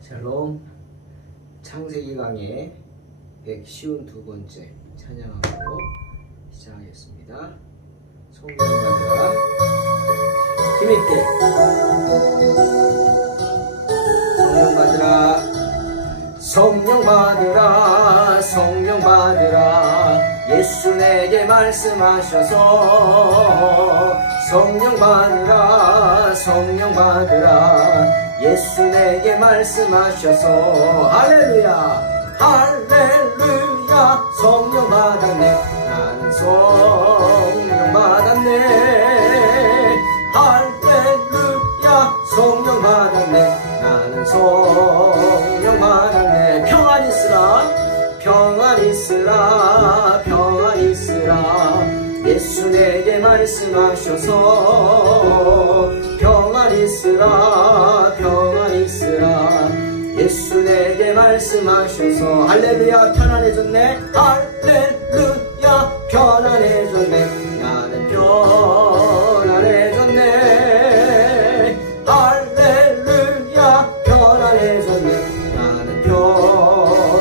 샬롬. 창세기 강의 152번째 찬양하고 시작하겠습니다. 성령받으라 힘있게 성령받으라 성령받으라 성령받으라 예수 내게 말씀하셔서 성령받으라 성령받으라 예수 내게 말씀하셔서 할렐루야 할렐루야 성령 받았네 나는 성령 받았네 할렐루야 성령 받았네 나는 성령 받았네 평안 있으라 평안 있으라 평안 있으라 예수 내게 말씀하셔서 평안 있으라 평안 있으라 예수 내게 말씀하셔서 할렐루야 편안해졌네 할렐루야 편안해졌네 나는 편안해졌네 할렐루야 편안해졌네 나는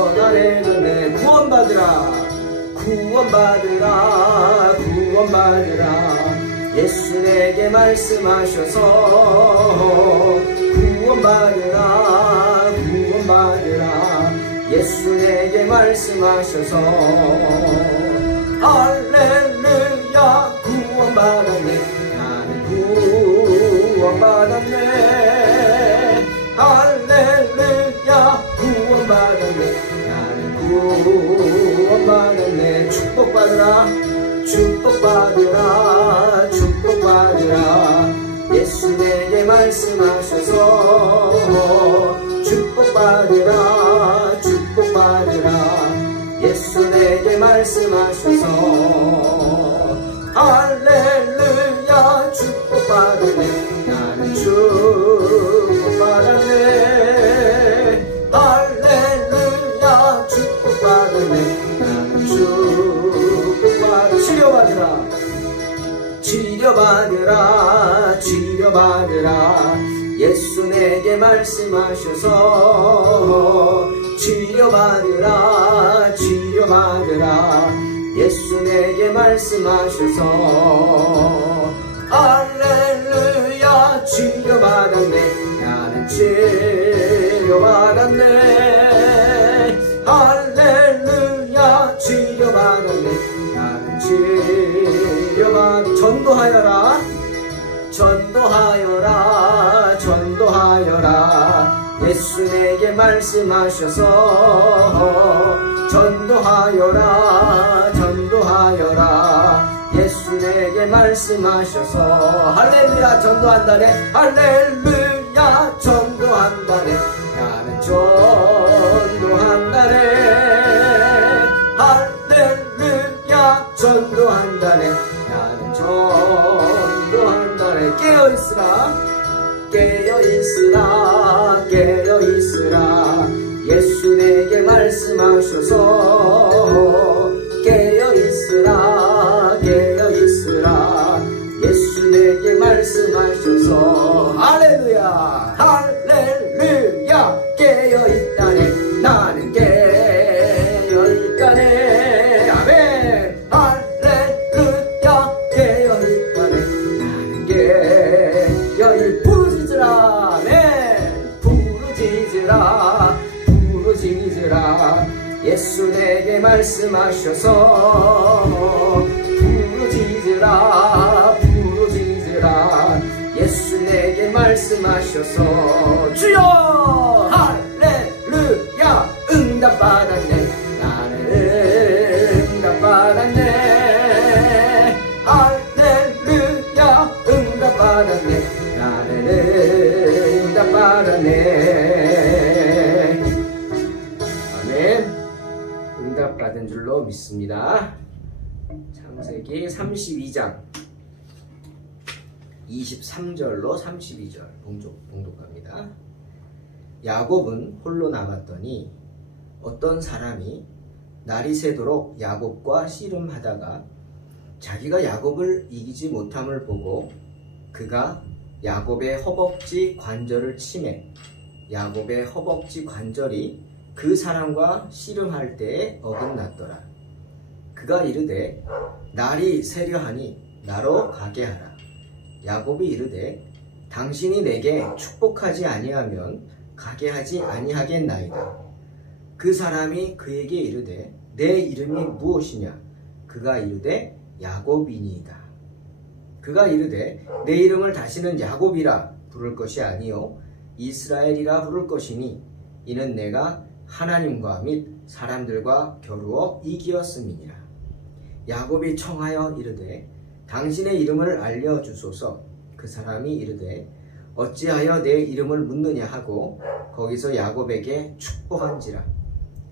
편안해졌네 구원받으라 구원받으라 구원받으라 예수 내게 말씀하셔서 구원받으라 구원받으라 예수 내게 말씀하셔서 할렐루야 구원받았네 나는 구원받았네 할렐루야 구원받았네 나는 구원받았네 축복받으라 축복받으라 축복받으라 예수 내게 말씀하셔서 축복받으라 축복받으라 예수 내게 말씀하셔서 할렐루야 축복받았네 나는 축복받았네 할렐루야 축복받았네 나는 축복받았네 치료받으라 치료받으라 치료받으라 예수 내게 말씀하셔서 치료받으라 치료받으라 예수 내게 말씀하셔서 할렐루야 치료받았네 나는 치료받았네 할렐루야 치료받았네 나는 치료받았네 전도하여라 전도하여라 전도하여라 예수 내게 말씀하셔서 전도하여라 전도하여라 예수 내게 말씀하셔서 할렐루야 전도한다네 할렐루야 전도한다네 나는 전도한다네 할렐루야 전도한다네 나는 전도한다네 깨어있으라 깨어있으라 깨어있으라 예수 내게 말씀하셔서 깨어있으라 깨어있으라 예수 내게 말씀하셔서 할렐루야 할렐루야 깨어있다네 나는 깨어있다네 아멘 할렐루야 깨어있다네 나는 깨어있 부르짖으라 아멘 부르짖으라 부르짖으라 예수 내게 말씀하셔서 부르짖으라 부르짖으라 예수 내게 말씀하셔서 주여 할렐루야 응답받았네 나는 응답받았네 할렐루야 응답받았네 나는 응답받았네 아멘 응답받은 줄로 믿습니다. 창세기 32장 23절로 32절 봉독합니다. 야곱은 홀로 남았더니 어떤 사람이 날이 새도록 야곱과 씨름하다가 자기가 야곱을 이기지 못함을 보고 그가 야곱의 허벅지 관절을 치매 야곱의 허벅지 관절이 그 사람과 씨름할 때에 어긋났더라. 그가 이르되 날이 새려하니 나로 가게 하라. 야곱이 이르되 당신이 내게 축복하지 아니하면 가게 하지 아니하겠나이다. 그 사람이 그에게 이르되 내 이름이 무엇이냐? 그가 이르되 야곱이니이다. 그가 이르되 내 이름을 다시는 야곱이라 부를 것이 아니요 이스라엘이라 부를 것이니 이는 내가 하나님과 및 사람들과 겨루어 이기었음이니라. 야곱이 청하여 이르되 당신의 이름을 알려주소서. 그 사람이 이르되 어찌하여 내 이름을 묻느냐 하고 거기서 야곱에게 축복한지라.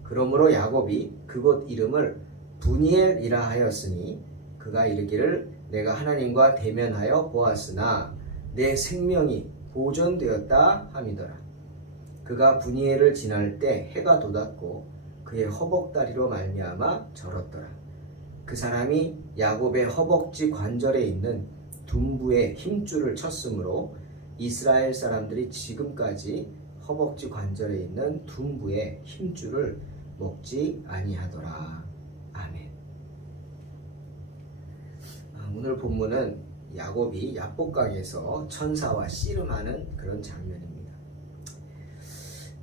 그러므로 야곱이 그곳 이름을 브니엘이라 하였으니 그가 이르기를 내가 하나님과 대면하여 보았으나 내 생명이 보존되었다 함이더라. 그가 브니엘을 지날 때 해가 돋았고 그의 허벅다리로 말미암아 절었더라. 그 사람이 야곱의 허벅지 관절에 있는 둔부에 힘줄을 쳤으므로 이스라엘 사람들이 지금까지 허벅지 관절에 있는 둔부에 힘줄을 먹지 아니하더라. 아멘. 오늘 본문은 야곱이 야복강에서 천사와 씨름하는 그런 장면입니다.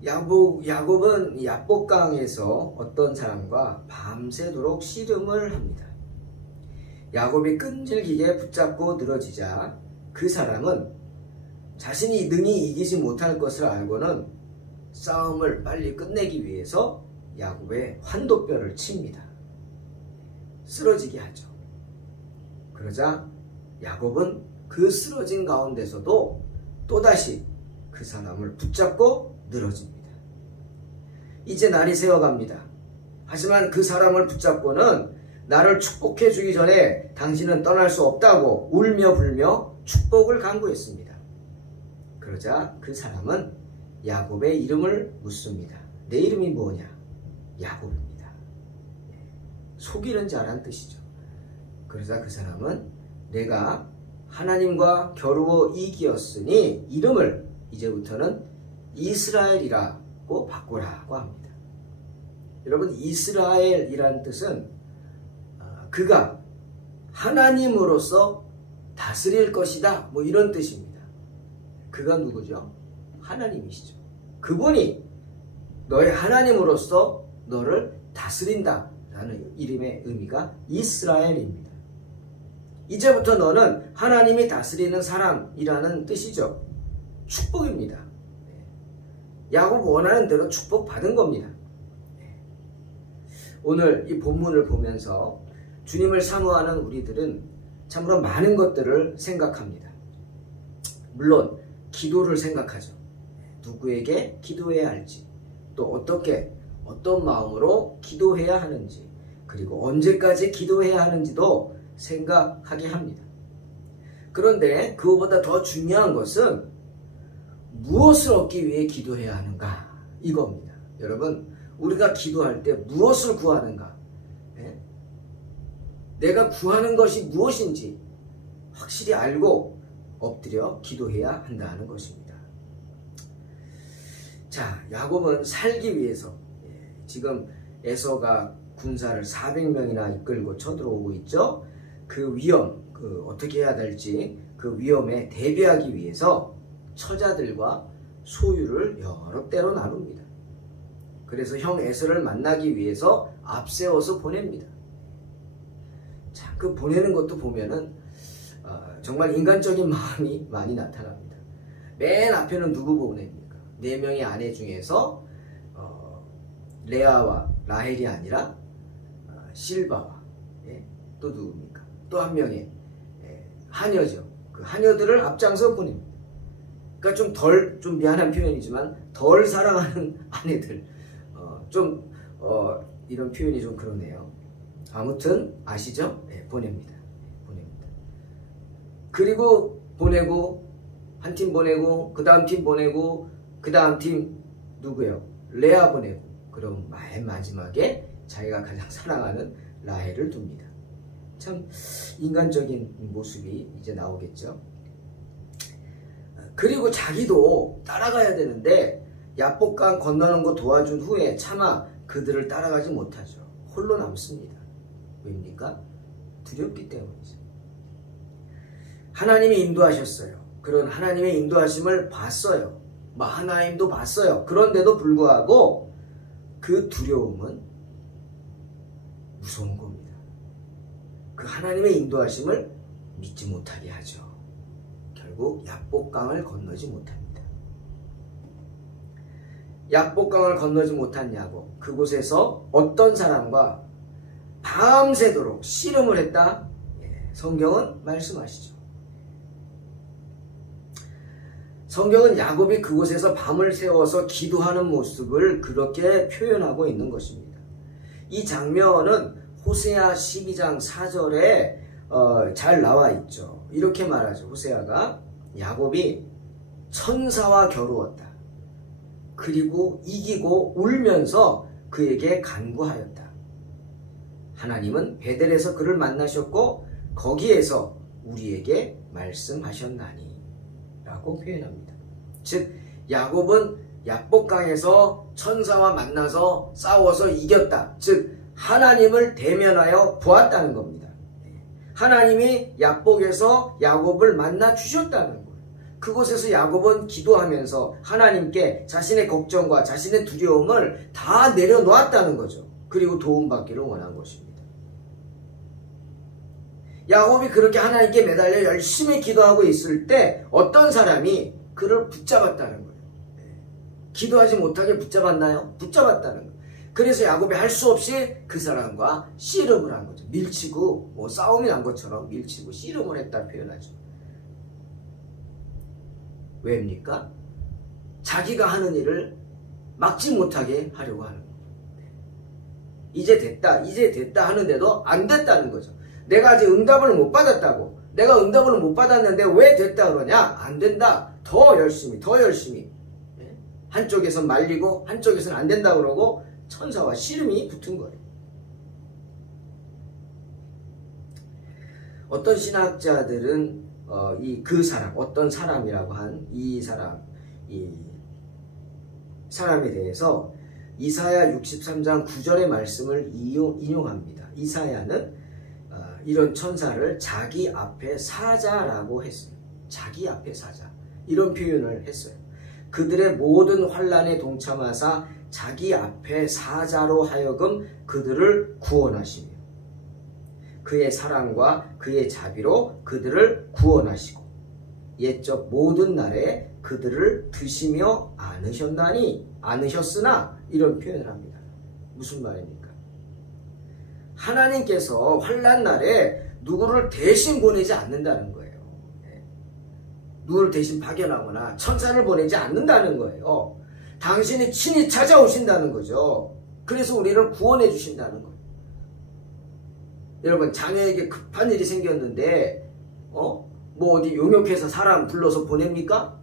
야곱은 야복강에서 어떤 사람과 밤새도록 씨름을 합니다. 야곱이 끈질기게 붙잡고 늘어지자 그 사람은 자신이 능히 이기지 못할 것을 알고는 싸움을 빨리 끝내기 위해서 야곱의 환도뼈를 칩니다. 쓰러지게 하죠. 그러자 야곱은 그 쓰러진 가운데서도 또다시 그 사람을 붙잡고 늘어집니다. 이제 날이 새어갑니다. 하지만 그 사람을 붙잡고는 나를 축복해 주기 전에 당신은 떠날 수 없다고 울며 불며 축복을 강구했습니다. 그러자 그 사람은 야곱의 이름을 묻습니다. 내 이름이 뭐냐? 야곱입니다. 속이는 자란 뜻이죠. 그러자 그 사람은 내가 하나님과 겨루어 이기었으니 이름을 이제부터는 이스라엘이라고 바꾸라고 합니다. 여러분, 이스라엘이란 뜻은 그가 하나님으로서 다스릴 것이다, 뭐 이런 뜻입니다. 그가 누구죠? 하나님이시죠. 그분이 너의 하나님으로서 너를 다스린다 라는 이름의 의미가 이스라엘입니다. 이제부터 너는 하나님이 다스리는 사람이라는 뜻이죠. 축복입니다. 야곱 원하는 대로 축복받은 겁니다. 오늘 이 본문을 보면서 주님을 사모하는 우리들은 참으로 많은 것들을 생각합니다. 물론 기도를 생각하죠. 누구에게 기도해야 할지, 또 어떻게 어떤 마음으로 기도해야 하는지, 그리고 언제까지 기도해야 하는지도 생각하게 합니다. 그런데 그것보다 더 중요한 것은 무엇을 얻기 위해 기도해야 하는가, 이겁니다. 여러분, 우리가 기도할 때 무엇을 구하는가, 내가 구하는 것이 무엇인지 확실히 알고 엎드려 기도해야 한다는 것입니다. 자, 야곱은 살기 위해서 지금 에서가 군사를 400명이나 이끌고 쳐들어오고 있죠. 그 위험, 어떻게 해야 될지 그 위험에 대비하기 위해서 처자들과 소유를 여러 때로 나눕니다. 그래서 형 에서를 만나기 위해서 앞세워서 보냅니다. 자, 그 보내는 것도 보면은 정말 인간적인 마음이 많이 나타납니다. 맨 앞에는 누구 보냅니까? 4명의 아내 중에서 레아와 라헬이 아니라 실바와 또 누굽니까? 또 한 명의 하녀죠. 그 하녀들을 앞장서 보냅니다. 그러니까 좀 미안한 표현이지만 덜 사랑하는 아내들, 이런 표현이 좀 그러네요. 아무튼 아시죠? 보냅니다. 그리고 보내고 한 팀 보내고 그 다음 팀 보내고 그 다음 팀 누구요? 레아 보내고, 그럼 맨 마지막에 자기가 가장 사랑하는 라헬을 둡니다. 참 인간적인 모습이 이제 나오겠죠. 그리고 자기도 따라가야 되는데 야복강 건너는 거 도와준 후에 차마 그들을 따라가지 못하죠. 홀로 남습니다. 왜입니까? 두렵기 때문이죠. 하나님이 인도하셨어요. 그런 하나님의 인도하심을 봤어요. 마하나임도 봤어요. 그런데도 불구하고 그 두려움은 무서운 겁니다. 그 하나님의 인도하심을 믿지 못하게 하죠. 결국 야복강을 건너지 못합니다. 야복강을 건너지 못한 야곱, 그곳에서 어떤 사람과 밤새도록 씨름을 했다? 성경은 말씀하시죠. 성경은 야곱이 그곳에서 밤을 새워서 기도하는 모습을 그렇게 표현하고 있는 것입니다. 이 장면은 호세아 12장 4절에 잘 나와 있죠. 이렇게 말하죠. 호세아가 야곱이 천사와 겨루었다. 그리고 이기고 울면서 그에게 간구하였다. 하나님은 베델에서 그를 만나셨고 거기에서 우리에게 말씀하셨나니 라고 표현합니다. 즉 야곱은 야복강에서 천사와 만나서 싸워서 이겼다. 즉 하나님을 대면하여 보았다는 겁니다. 하나님이 야복에서 야곱을 만나 주셨다는 거예요. 그곳에서 야곱은 기도하면서 하나님께 자신의 걱정과 자신의 두려움을 다 내려놓았다는 거죠. 그리고 도움받기를 원한 것입니다. 야곱이 그렇게 하나님께 매달려 열심히 기도하고 있을 때 어떤 사람이 그를 붙잡았다는 거예요. 기도하지 못하게 붙잡았나요? 붙잡았다는 거예요. 그래서 야곱이 할 수 없이 그 사람과 씨름을 한 거죠. 밀치고 싸움이 난 것처럼 밀치고 씨름을 했다 표현하죠. 왜입니까? 자기가 하는 일을 막지 못하게 하려고 하는 거예요. 이제 됐다 하는데도 안 됐다는 거죠. 내가 아직 응답을 못 받았다고. 내가 응답을 못 받았는데 왜 됐다 그러냐? 안 된다. 더 열심히. 한쪽에선 말리고 한쪽에선 안 된다 그러고 천사와 씨름이 붙은 거예요. 어떤 신학자들은 어떤 사람이라고 한 이 사람에 대해서 이사야 63장 9절의 말씀을 인용합니다. 이사야는 이런 천사를 자기 앞에 사자라고 했어요. 자기 앞에 사자. 이런 표현을 했어요. 그들의 모든 환난에 동참하사 자기 앞에 사자로 하여금 그들을 구원하시며 그의 사랑과 그의 자비로 그들을 구원하시고 옛적 모든 날에 그들을 드시며 안으셨으나 이런 표현을 합니다. 무슨 말입니까? 하나님께서 환난 날에 누구를 대신 보내지 않는다는 거예요. 누구를 대신 파견하거나 천사를 보내지 않는다는 거예요. 당신이 친히 찾아오신다는 거죠. 그래서 우리를 구원해 주신다는 거예요. 여러분, 자녀에게 급한 일이 생겼는데 어디 용역해서 사람 불러서 보냅니까?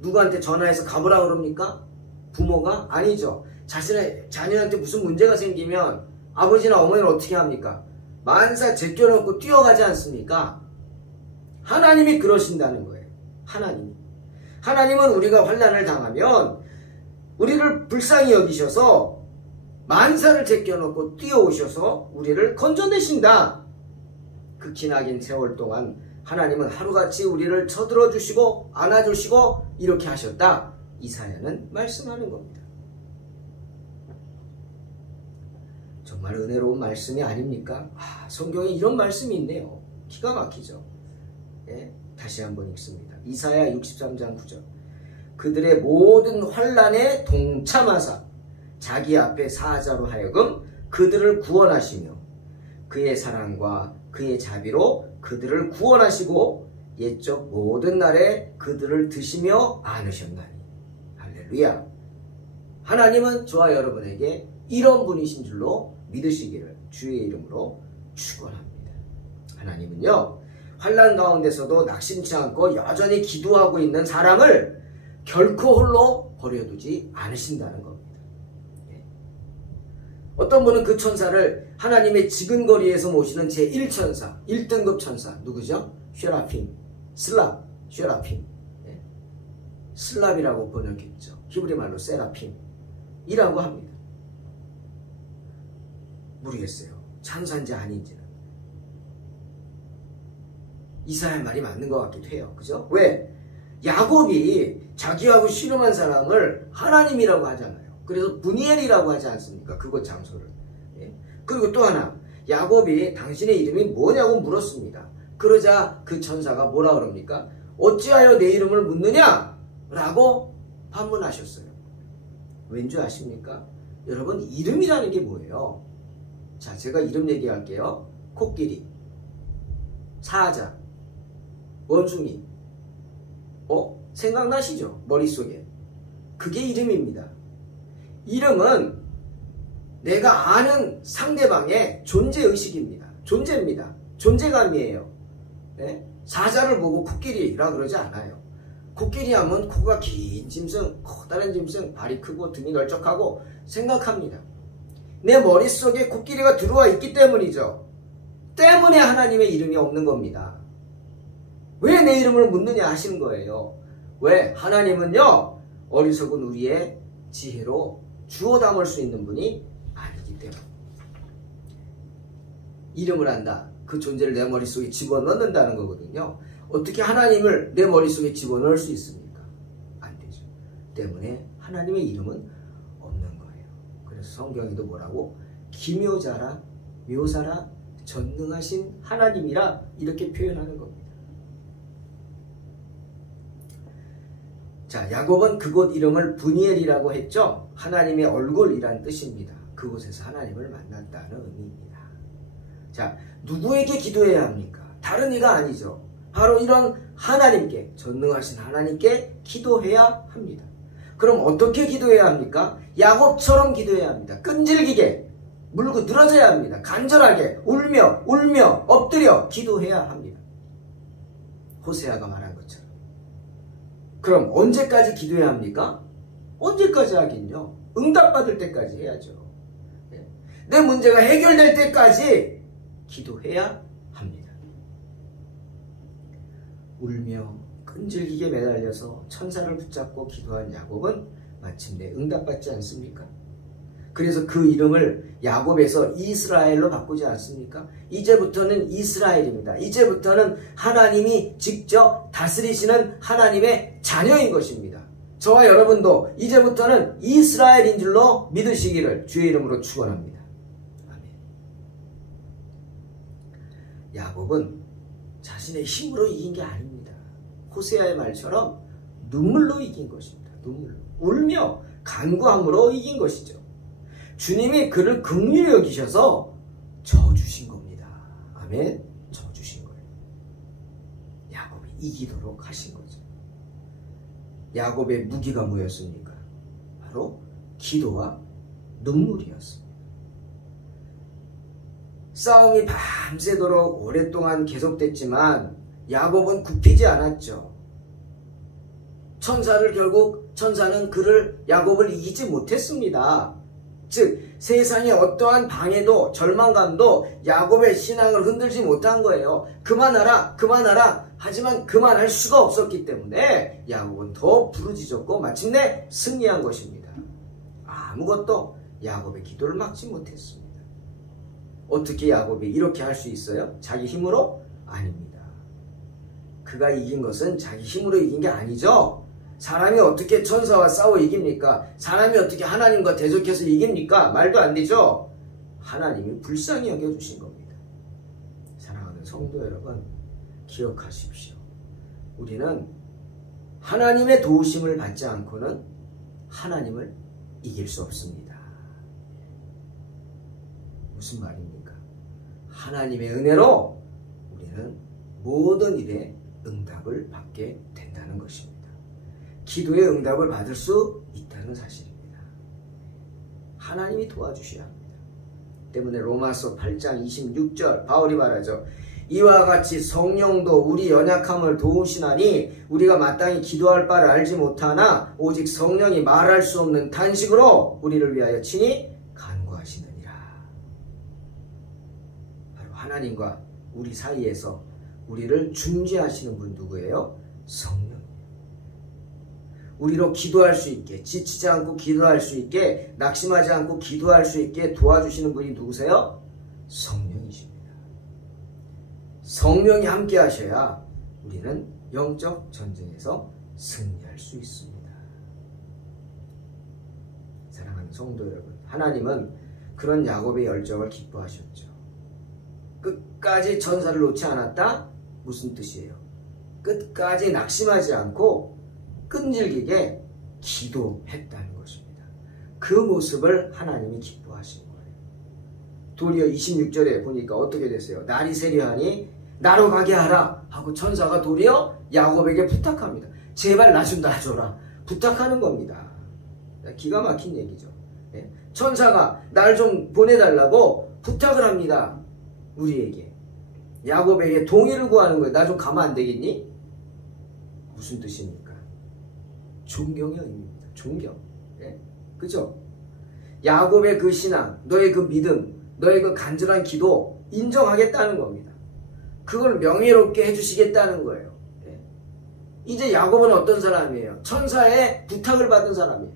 누구한테 전화해서 가보라 그럽니까? 부모가? 아니죠. 자신의 자녀한테 무슨 문제가 생기면 아버지나 어머니는 어떻게 합니까? 만사 제껴놓고 뛰어가지 않습니까? 하나님이 그러신다는 거예요. 하나님은 우리가 환난을 당하면 우리를 불쌍히 여기셔서 만사를 제껴놓고 뛰어오셔서 우리를 건져내신다. 그 기나긴 세월 동안 하나님은 하루같이 우리를 쳐들어 주시고 안아주시고 이렇게 하셨다. 이사야는 말씀하는 겁니다. 정말 은혜로운 말씀이 아닙니까? 성경에 이런 말씀이 있네요. 기가 막히죠. 다시 한번 읽습니다. 이사야 63장 9절. 그들의 모든 환난에 동참하사 자기 앞에 사자로 하여금 그들을 구원하시며 그의 사랑과 그의 자비로 그들을 구원하시고 옛적 모든 날에 그들을 드시며 안으셨나니. 할렐루야. 하나님은 저와 여러분에게 이런 분이신 줄로 믿으시기를 주의 이름으로 축원합니다. 하나님은요, 환난 가운데서도 낙심치 않고 여전히 기도하고 있는 사람을 결코 홀로 버려두지 않으신다는 겁니다. 어떤 분은 그 천사를 하나님의 지근거리에서 모시는 제1천사, 1등급 천사, 누구죠? 쉐라핌, 쉐라핌. 슬랍이라고 번역했죠. 히브리 말로 세라핌이라고 합니다. 모르겠어요. 찬사인지 아닌지는. 이사야 말이 맞는 것 같기도 해요. 그죠? 왜? 야곱이 자기하고 씨름한 사람을 하나님이라고 하잖아요. 그래서 브니엘이라고 하지 않습니까? 그곳 장소를. 예? 그리고 또 하나, 야곱이 당신의 이름이 뭐냐고 물었습니다. 그러자 그 천사가 뭐라 그럽니까? 어찌하여 내 이름을 묻느냐? 라고 반문하셨어요. 왠지 아십니까? 여러분, 이름이라는 게 뭐예요? 자, 제가 이름 얘기할게요. 코끼리, 사자, 원숭이. 생각나시죠? 머릿속에. 그게 이름입니다. 이름은 내가 아는 상대방의 존재의식입니다. 존재입니다. 존재감이에요. 네? 사자를 보고 코끼리라 그러지 않아요. 코끼리 하면 코가 긴 짐승, 커다란 짐승, 발이 크고 등이 널쩍하고 생각합니다. 내 머릿속에 코끼리가 들어와 있기 때문이죠. 때문에 하나님의 이름이 없는 겁니다. 왜 내 이름을 묻느냐 하시는 거예요. 왜? 하나님은요, 어리석은 우리의 지혜로 주워 담을 수 있는 분이 아니기 때문에. 이름을 안다. 그 존재를 내 머릿속에 집어넣는다는 거거든요. 어떻게 하나님을 내 머릿속에 집어넣을 수 있습니까? 안 되죠. 때문에 하나님의 이름은 없는 거예요. 그래서 성경에도 뭐라고? 기묘자라, 묘사라, 전능하신 하나님이라 이렇게 표현하는 겁니다. 자, 야곱은 그곳 이름을 브니엘이라고 했죠. 하나님의 얼굴이란 뜻입니다. 그곳에서 하나님을 만났다는 의미입니다. 자, 누구에게 기도해야 합니까? 다른 이가 아니죠. 바로 이런 하나님께, 전능하신 하나님께 기도해야 합니다. 그럼 어떻게 기도해야 합니까? 야곱처럼 기도해야 합니다. 끈질기게 물고 늘어져야 합니다. 간절하게 울며 엎드려 기도해야 합니다. 호세아가 말한 것처럼. 그럼 언제까지 기도해야 합니까? 언제까지 하긴요. 응답받을 때까지 해야죠. 내 문제가 해결될 때까지 기도해야 합니다. 울며 끈질기게 매달려서 천사를 붙잡고 기도한 야곱은 마침내 응답받지 않습니까? 그래서 그 이름을 야곱에서 이스라엘로 바꾸지 않습니까? 이제부터는 이스라엘입니다. 이제부터는 하나님이 직접 다스리시는 하나님의 자녀인 것입니다. 저와 여러분도 이제부터는 이스라엘인 줄로 믿으시기를 주의 이름으로 축원합니다. 아멘. 야곱은 자신의 힘으로 이긴 게 아닙니다. 호세아의 말처럼 눈물로 이긴 것입니다. 눈물로. 울며 간구함으로 이긴 것이죠. 주님이 그를 긍휼히 여기셔서 져주신 겁니다. 아멘. 져주신 거예요. 야곱이 이기도록 하신 거죠. 야곱의 무기가 뭐였습니까? 바로 기도와 눈물이었습니다. 싸움이 밤새도록 오랫동안 계속됐지만 야곱은 굽히지 않았죠. 천사는 야곱을 이기지 못했습니다. 즉 세상의 어떠한 방해도 절망감도 야곱의 신앙을 흔들지 못한 거예요. 그만하라 하지만 그만할 수가 없었기 때문에 야곱은 더 부르짖었고 마침내 승리한 것입니다. 아무것도 야곱의 기도를 막지 못했습니다. 어떻게 야곱이 이렇게 할 수 있어요? 자기 힘으로? 아닙니다. 그가 이긴 것은 자기 힘으로 이긴 게 아니죠. 사람이 어떻게 천사와 싸워 이깁니까? 사람이 어떻게 하나님과 대적해서 이깁니까? 말도 안 되죠. 하나님이 불쌍히 여겨주신 겁니다. 사랑하는 성도 여러분, 기억하십시오. 우리는 하나님의 도우심을 받지 않고는 하나님을 이길 수 없습니다. 무슨 말입니까? 하나님의 은혜로 우리는 모든 일에 응답을 받게 된다는 것입니다. 기도의 응답을 받을 수 있다는 사실입니다. 하나님이 도와주셔야 합니다. 때문에 로마서 8장 26절 바울이 말하죠. 이와 같이 성령도 우리 연약함을 도우시나니 우리가 마땅히 기도할 바를 알지 못하나 오직 성령이 말할 수 없는 탄식으로 우리를 위하여 친히 간구하시느니라. 바로 하나님과 우리 사이에서 우리를 중재하시는 분 누구예요? 성령. 우리로 기도할 수 있게, 지치지 않고 기도할 수 있게, 낙심하지 않고 기도할 수 있게 도와주시는 분이 누구세요? 성령이십니다. 성령이 함께 하셔야 우리는 영적 전쟁에서 승리할 수 있습니다. 사랑하는 성도 여러분, 하나님은 그런 야곱의 열정을 기뻐하셨죠. 끝까지 전사를 놓지 않았다? 무슨 뜻이에요? 끝까지 낙심하지 않고 끈질기게 기도했다는 것입니다. 그 모습을 하나님이 기뻐하신 거예요. 도리어 26절에 보니까 어떻게 됐어요? 날이 세려하니 나로 가게 하라 하고 천사가 도리어 야곱에게 부탁합니다. 제발 나 좀 놔줘라 부탁하는 겁니다. 기가 막힌 얘기죠. 천사가 날 좀 보내달라고 부탁을 합니다. 우리에게. 야곱에게 동의를 구하는 거예요. 나 좀 가면 안 되겠니? 무슨 뜻입니까? 존경의 의미입니다. 존경. 그죠? 야곱의 그 신앙, 너의 그 믿음, 너의 그 간절한 기도 인정하겠다는 겁니다. 그걸 명예롭게 해주시겠다는 거예요. 이제 야곱은 어떤 사람이에요? 천사의 부탁을 받은 사람이에요.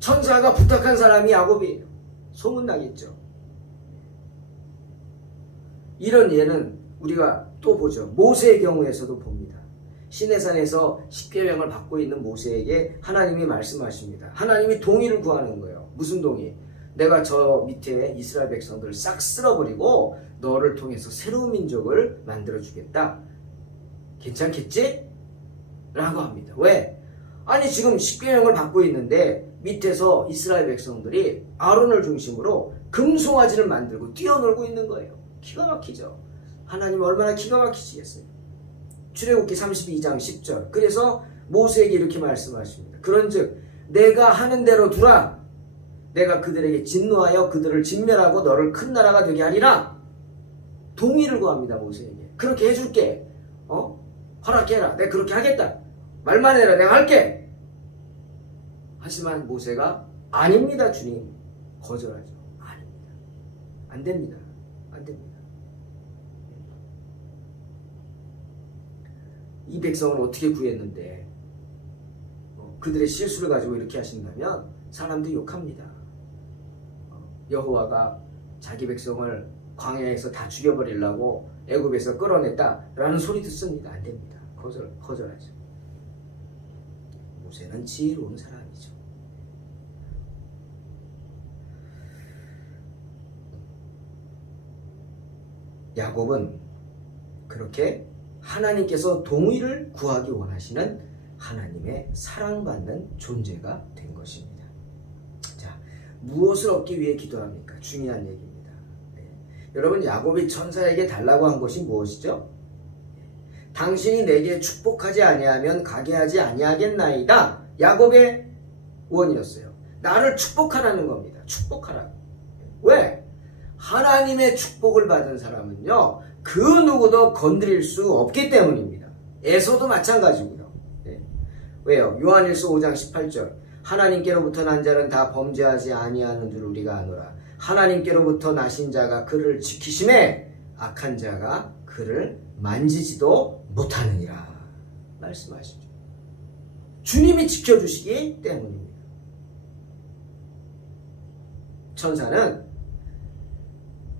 천사가 부탁한 사람이 야곱이에요. 소문나겠죠. 이런 예는 우리가 또 보죠. 모세의 경우에서도 봅니다. 시내산에서 십계명을 받고 있는 모세에게 하나님이 말씀하십니다. 하나님이 동의를 구하는 거예요. 무슨 동의? 내가 저 밑에 이스라엘 백성들을 싹 쓸어버리고 너를 통해서 새로운 민족을 만들어주겠다. 괜찮겠지? 라고 합니다. 왜? 아니 지금 십계명을 받고 있는데 밑에서 이스라엘 백성들이 아론을 중심으로 금송아지를 만들고 뛰어놀고 있는 거예요. 기가 막히죠. 하나님 얼마나 기가 막히시겠어요. 출애굽기 32장 10절. 그래서 모세에게 이렇게 말씀하십니다. 그런즉 내가 하는 대로 두라. 내가 그들에게 진노하여 그들을 진멸하고 너를 큰 나라가 되게 하리라. 동의를 구합니다. 모세에게. 그렇게 해줄게. 허락해라. 내가 그렇게 하겠다. 말만 해라. 내가 할게. 하지만 모세가 아닙니다. 주님. 거절하죠. 아닙니다. 안 됩니다. 안 됩니다. 이 백성을 어떻게 구했는데 그들의 실수를 가지고 이렇게 하신다면 사람들이 욕합니다. 여호와가 자기 백성을 광야에서 다 죽여버리려고 애굽에서 끌어냈다라는 소리 듣습니다. 안 됩니다. 거절하죠. 모세는 지혜로운 사람이죠. 야곱은 그렇게 하나님께서 동의를 구하기 원하시는 하나님의 사랑받는 존재가 된 것입니다. 자, 무엇을 얻기 위해 기도합니까? 중요한 얘기입니다. 여러분, 야곱이 천사에게 달라고 한 것이 무엇이죠? 당신이 내게 축복하지 아니하면 가게 하지 아니하겠나이다. 야곱의 원이었어요. 나를 축복하라는 겁니다. 축복하라고. 왜? 하나님의 축복을 받은 사람은요, 그 누구도 건드릴 수 없기 때문입니다. 에서도 마찬가지고요. 왜요? 요한일서 5장 18절. 하나님께로부터 난 자는 다 범죄하지 아니하는 줄 우리가 아노라. 하나님께로부터 나신 자가 그를 지키심에 악한 자가 그를 만지지도 못하느니라. 말씀하시죠. 주님이 지켜주시기 때문입니다. 천사는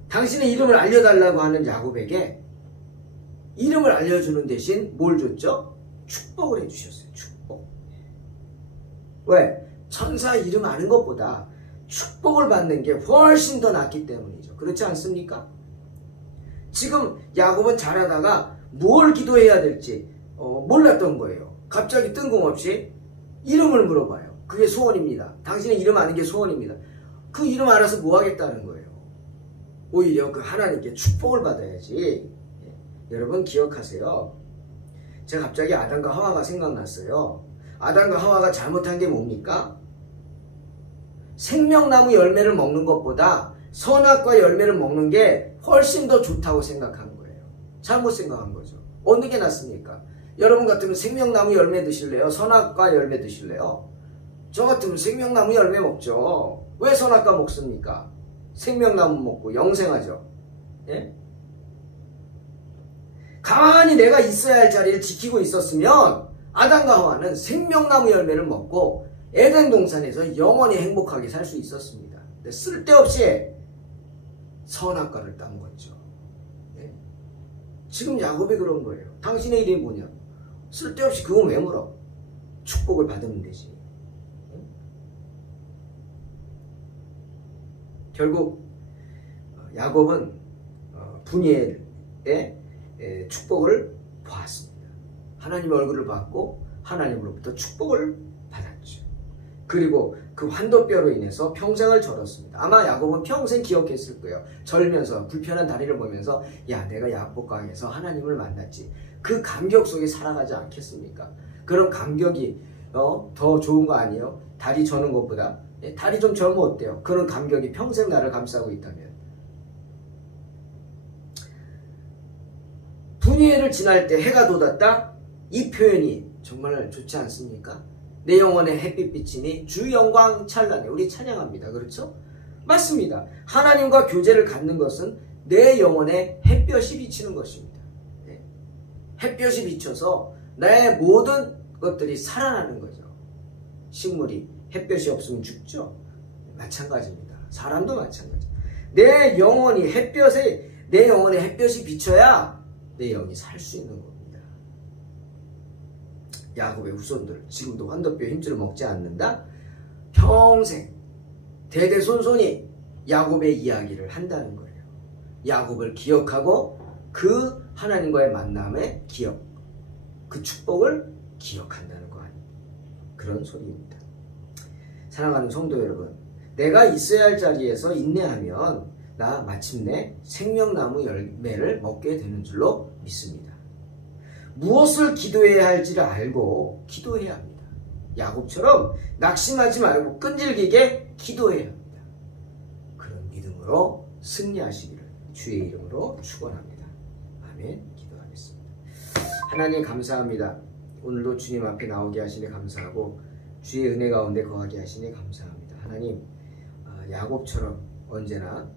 당신의 이름을 알려달라고 하는 야곱에게 이름을 알려주는 대신 뭘 줬죠? 축복을 해주셨어요. 축복. 왜? 천사 이름 아는 것보다 축복을 받는 게 훨씬 더 낫기 때문이죠. 그렇지 않습니까? 지금 야곱은 잘하다가 뭘 기도해야 될지 몰랐던 거예요. 갑자기 뜬금없이 이름을 물어봐요. 그게 소원입니다. 당신의 이름 아는 게 소원입니다. 그 이름 알아서 뭐 하겠다는 거예요. 오히려 그 하나님께 축복을 받아야지. 여러분 기억하세요. 제가 갑자기 아담과 하와가 생각났어요. 아담과 하와가 잘못한 게 뭡니까? 생명나무 열매를 먹는 것보다 선악과 열매를 먹는 게 훨씬 더 좋다고 생각한 거예요. 잘못 생각한 거죠. 어느 게 낫습니까? 여러분 같으면 생명나무 열매 드실래요? 선악과 열매 드실래요? 저 같으면 생명나무 열매 먹죠. 왜 선악과 먹습니까? 생명나무 먹고 영생하죠. 예? 가만히 내가 있어야 할 자리를 지키고 있었으면 아담과 하와는 생명나무 열매를 먹고 에덴 동산에서 영원히 행복하게 살 수 있었습니다. 근데 쓸데없이 선악과를 딴 거죠. 네? 지금 야곱이 그런 거예요. 당신의 일이 뭐냐? 쓸데없이 그거 왜 물어? 축복을 받으면 되지. 네? 결국 야곱은 분이엘의 축복을 보았습니다. 하나님의 얼굴을 받고 하나님으로부터 축복을 받았죠. 그리고 그 환도뼈로 인해서 평생을 절었습니다. 아마 야곱은 평생 기억했을 거예요. 절면서 불편한 다리를 보면서 야, 내가 야복강에서 하나님을 만났지. 그 감격 속에 살아가지 않겠습니까? 그런 감격이 더 좋은 거 아니에요? 다리 저는 것보다. 다리 좀 절면 어때요? 그런 감격이 평생 나를 감싸고 있다면. 분이엘을 지날 때 해가 돋았다? 이 표현이 정말 좋지 않습니까? 내 영혼의 햇빛 비치니 주 영광 찬란해. 우리 찬양합니다. 그렇죠? 맞습니다. 하나님과 교제를 갖는 것은 내 영혼의 햇볕이 비치는 것입니다. 네. 햇볕이 비쳐서 나의 모든 것들이 살아나는 거죠. 식물이 햇볕이 없으면 죽죠. 마찬가지입니다. 사람도 마찬가지. 내 영혼의 햇볕이 비쳐야 내 영이 살 수 있는 겁니다. 야곱의 후손들 지금도 환도뼈 힘줄을 먹지 않는다? 평생 대대손손이 야곱의 이야기를 한다는 거예요. 야곱을 기억하고 그 하나님과의 만남의 기억, 그 축복을 기억한다는 거 아니에요. 그런 소리입니다. 사랑하는 성도 여러분, 내가 있어야 할 자리에서 인내하면 나 마침내 생명나무 열매를 먹게 되는 줄로 믿습니다. 무엇을 기도해야 할지를 알고 기도해야 합니다. 야곱처럼 낙심하지 말고 끈질기게 기도해야 합니다. 그런 믿음으로 승리하시기를 주의 이름으로 축원합니다. 아멘. 기도하겠습니다. 하나님 감사합니다. 오늘도 주님 앞에 나오게 하시니 감사하고 주의 은혜 가운데 거하게 하시니 감사합니다. 하나님, 야곱처럼 언제나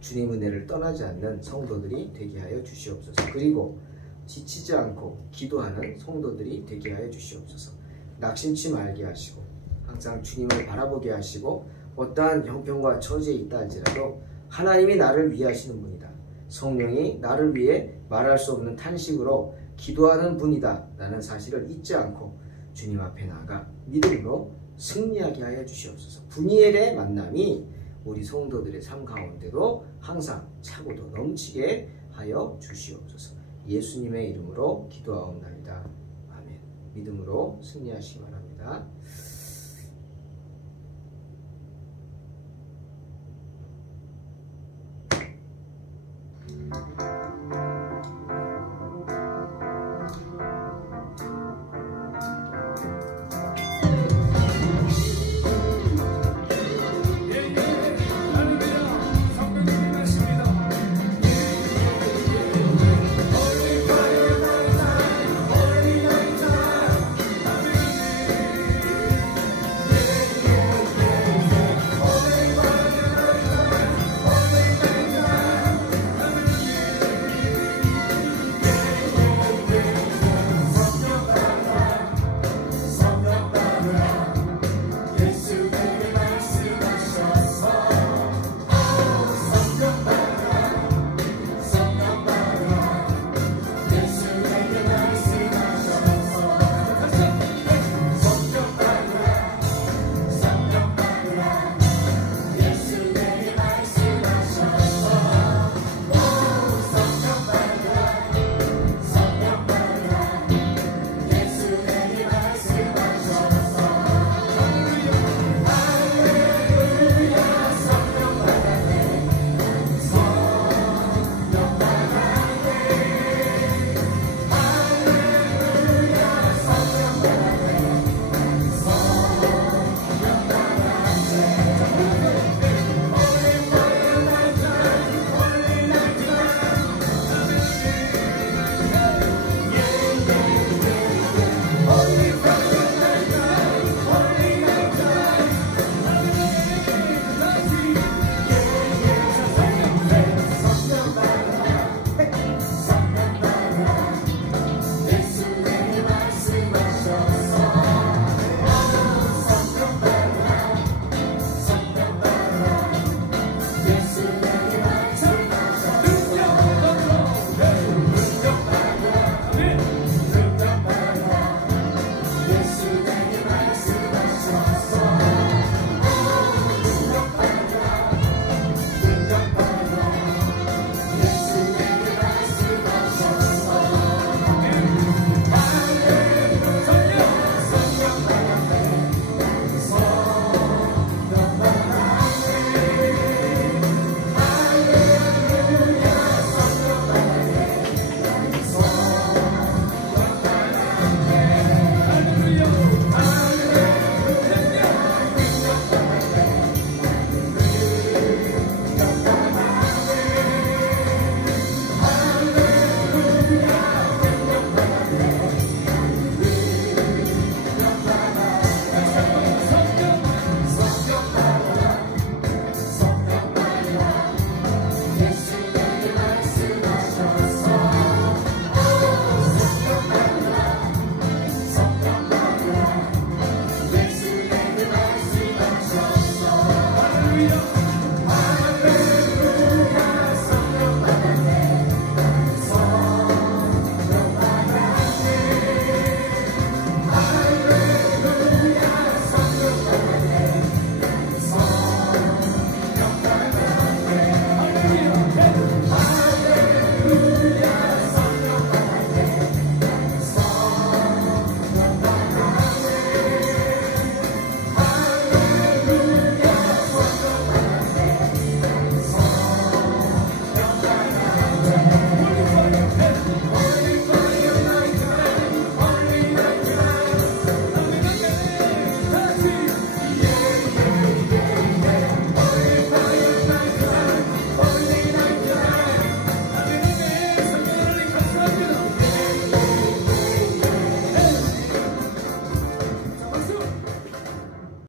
주님 은혜를 떠나지 않는 성도들이 되게 하여 주시옵소서. 그리고 지치지 않고 기도하는 성도들이 되게 하여 주시옵소서. 낙심치 말게 하시고 항상 주님을 바라보게 하시고 어떠한 형편과 처지에 있다 할지라도 하나님이 나를 위하시는 분이다. 성령이 나를 위해 말할 수 없는 탄식으로 기도하는 분이다 라는 사실을 잊지 않고 주님 앞에 나아가 믿음으로 승리하게 하여 주시옵소서. 분이엘의 만남이 우리 성도들의 삶 가운데도 항상 차고도 넘치게 하여 주시옵소서. 예수님의 이름으로 기도하옵나이다. 아멘. 믿음으로 승리하시기 바랍니다.